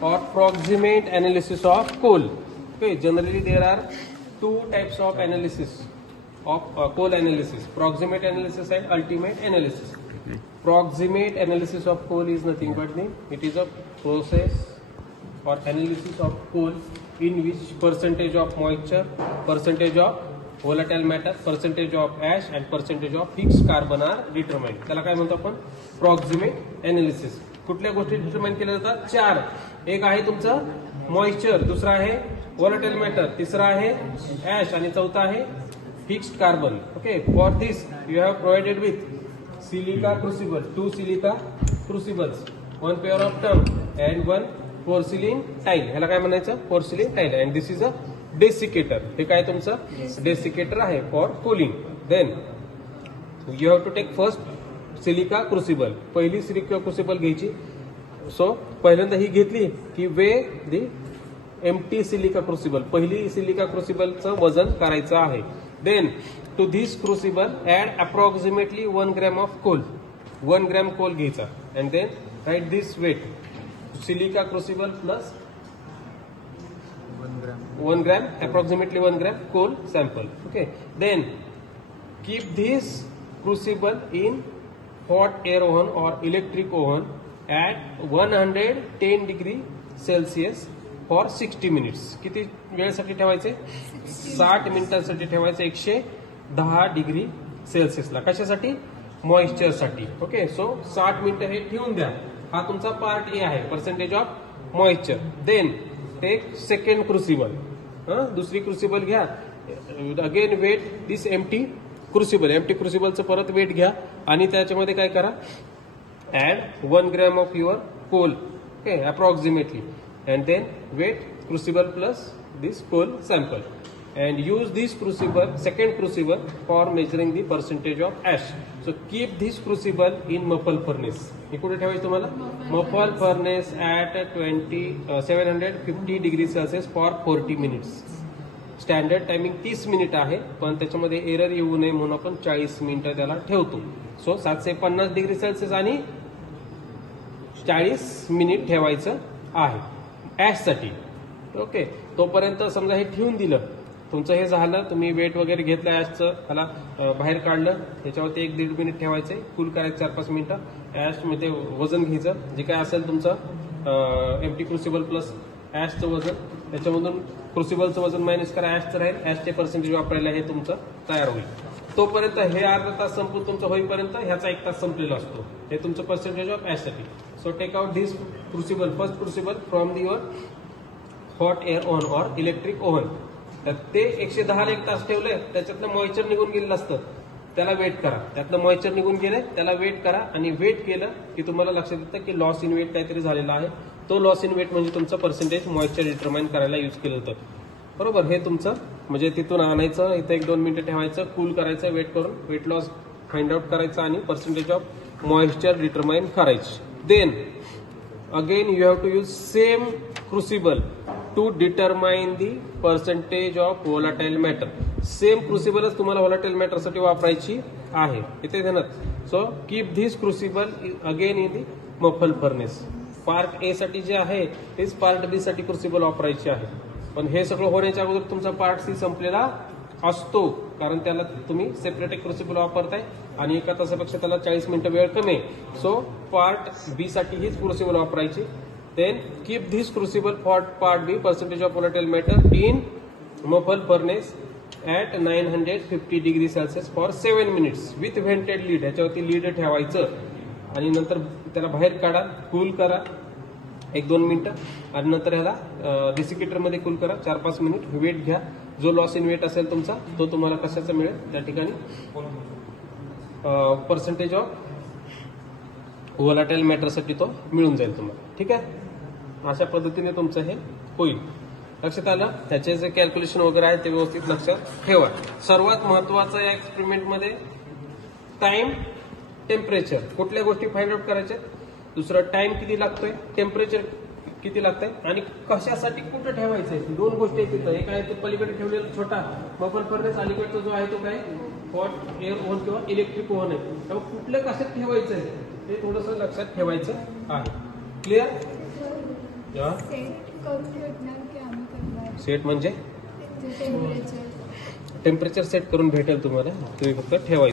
or proximate analysis of coal. Okay, generally there are two types of analysis of coal analysis: proximate analysis and ultimate analysis. Proximate analysis of coal is nothing but it is a process or analysis of coal in which percentage of moisture, percentage of volatile matter, percentage of ash and percentage of fixed carbon are determined. त्याला काय म्हणतो आपण? Proximate analysis. कुठल्या गोष्टी determine केल्या जातात? चार. एक आहे तुमचं मॉइश्चर, दुसरा आहे volatile matter, तिसरा आहे ash आणि चौथा आहे fixed carbon. Okay, for this you have provided with silica crucible, 2 silica crucibles, 1 pair of tub and 1 porcelain tile. ह्याला काय म्हणायचं? porcelain tile. And this is a desiccator. हे काय तुमचं desiccator आहे for cooling. Then you have to take first silica crucible. पहिली silica crucible घ्यायची. So पहिल्यांदा ही घेतली की weigh the empty silica crucible. पहिली silica crucible चं वजन करायचं आहे. Then to this crucible add approximately 1 gram of coal. 1 gram coal घ्यायचा. And then write this weight. Silica crucible plus 1 gram, approximately 1 gram coal sample. Okay. Then keep this crucible in hot air oven or electric oven at 110 degree Celsius for 60 minutes. किती वेळेसाठी ठेवायचे? 60 मिनिटांसाठी ठेवायचे 110 degree सेल्सिअसला. कशासाठी? Moisture साठी. Okay. So 60 मिनिटं हे ठेवून द्या. हा तुमचा पार्ट ए आहे, percentage of moisture. Then take second crucible. दुसरी क्रुसिबल घ्या. Again weigh this empty crucible. Empty क्रुसिबलचं परत वेट घ्या आणि त्याच्यामध्ये काय करा? Add 1 gram of your coal. Okay, approximately. And then weight crucible plus this coal sample and use this crucible, second crucible, for measuring the percentage of ash. So keep this crucible in muffle furnace. हे कुठे ठेवायचं तुम्हाला? muffle furnace at 750 degree Celsius for 40 minutes. Standard timing 30 minute आहे, पण त्याच्यामध्ये error येऊ नये म्हणून आपण 40 मिनिटं त्याला ठेवतो. सो 750 डिग्री सेल्सिअस आणि 40 मिनिट ठेवायचं आहे ऍश साठी. ओके. तोपर्यंत समजा हे ठेवून दिलं, तुमचं हे झालं, तुम्ही वेट वगैरे घेतलं ऍशचं, त्याला बाहेर काढलं, त्याच्यावरती 1-1.5 मिनिट ठेवायचे, कूल करायचं 4-5 मिनिटं. ऍश मध्ये वजन घ्यायचं, जे काय असेल तुमचं एम्प्टी क्रुसिबल प्लस ऍशचं वजन, त्याच्यामधून क्रुसिबलचं वजन मायनस करा, ऍशचं राहील, ऍशचे पर्सेंटेज वापरायला हे तुमचं तयार होईल. तोपर्यंत हे अर्धा तास संपून तुमचं होईपर्यंत ह्याचा 1 तास संपलेला असतो. हे तुमचं पर्सेंटेज ऑफ ऍश साठी. So take out this crucible, first crucible from your hot air oven or electric oven. ते 110 1 तास ठेवले, त्याच्यातलं मॉइश्चर निघून गेलेलं असतं, त्याला वेट करा. त्यातलं मॉइश्चर निघून गेले, त्याला वेट करा आणि वेट केलं की तुम्हाला लक्षात येतं की लॉस इन वेट काहीतरी झालेला आहे. तो लॉस इन वेट म्हणजे तुमचं पर्सेंटेज मॉइश्चर डिटरमाइन करायला यूज केलं होतं. बरोबर. हे तुमचं म्हणजे तिथून आणायचं, इथं 1-2 मिनिटं ठेवायचं, कूल करायचं, वेट करून वेट लॉस फाइंड आउट करायचं आणि पर्सेंटेज ऑफ मॉइश्चर डिटरमाइन करायचं. Then again you have to use same crucible to determine the percentage of volatile matter. Same क्रुसिबलच तुम्हाला व्होलाटाइल मॅटर साठी वापरायची आहे, इथे ध्यानात. So keep this crucible again in the muffle furnace. Part A साठी जे आहे तेच पार्ट बी साठी क्रुसिबल वापरायची आहे, पण हे सगळं होण्याच्या अगोदर तुमचा पार्ट सी संपलेला असतो, कारण त्याला तुम्ही सेपरेट एक क्रुसिबल वापरताय आणि 1 तासापेक्षा त्याला 40 मिनिटं वेळ कमी. सो पार्ट बी साठी हीच क्रुसिबल वापरायची. Then keep this crucible for part B, percentage of volatile matter in muffle furnace at 950 degree Celsius for 7 minutes with vented lid. ह्याच्यावरती लीड ठेवायचं आणि नंतर त्याला बाहेर काढा, कूल करा 1-2 मिनिटं आणि नंतर ह्याला डेसिकेटर मध्ये कूल करा 4-5 मिनिट. वेट घ्या, जो लॉस इन वेट असेल तुमचा तो तुम्हाला कशाचा मिळेल त्या ठिकाणी पर्सेंटेज ऑफ व्होलाटाइल मॅटर साठी तो मिळून जाईल तुम्हाला. ठीक आहे. अशा पद्धतीने तुमचं हे होईल. लक्षात आलं? त्याचे जे कॅल्क्युलेशन वगैरे आहे ते व्यवस्थित लक्षात ठेवा. सर्वात महत्वाचं या एक्सपेरिमेंट मध्ये टाइम, टेम्परेचर, कुठल्या गोष्टी फाइंड आउट करायच्या, दुसरं टाइम किती लागतोय, टेम्परेचर किती लागतंय आणि कशासाठी कुठं ठेवायचंय. 2 गोष्टी आहेत. एक आहे ते पलीकडे ठेवलेला छोटा मफल फर्नेस, अलीकडचा जो आहे तो काय हॉट एअर ओव्हन किंवा इलेक्ट्रिक ओव्हन आहे. त्यामुळे कुठल्या कशात ठेवायचंय ते थोडंसं लक्षात ठेवायचं आहे. क्लिअर? जेव्हा सेट करून भेटणार की आम्ही करणार सेट म्हणजे टेम्परेचर टेम्परेचर सेट करून भेटेल तुम्हाला, तुम्ही फक्त ठेवायचं.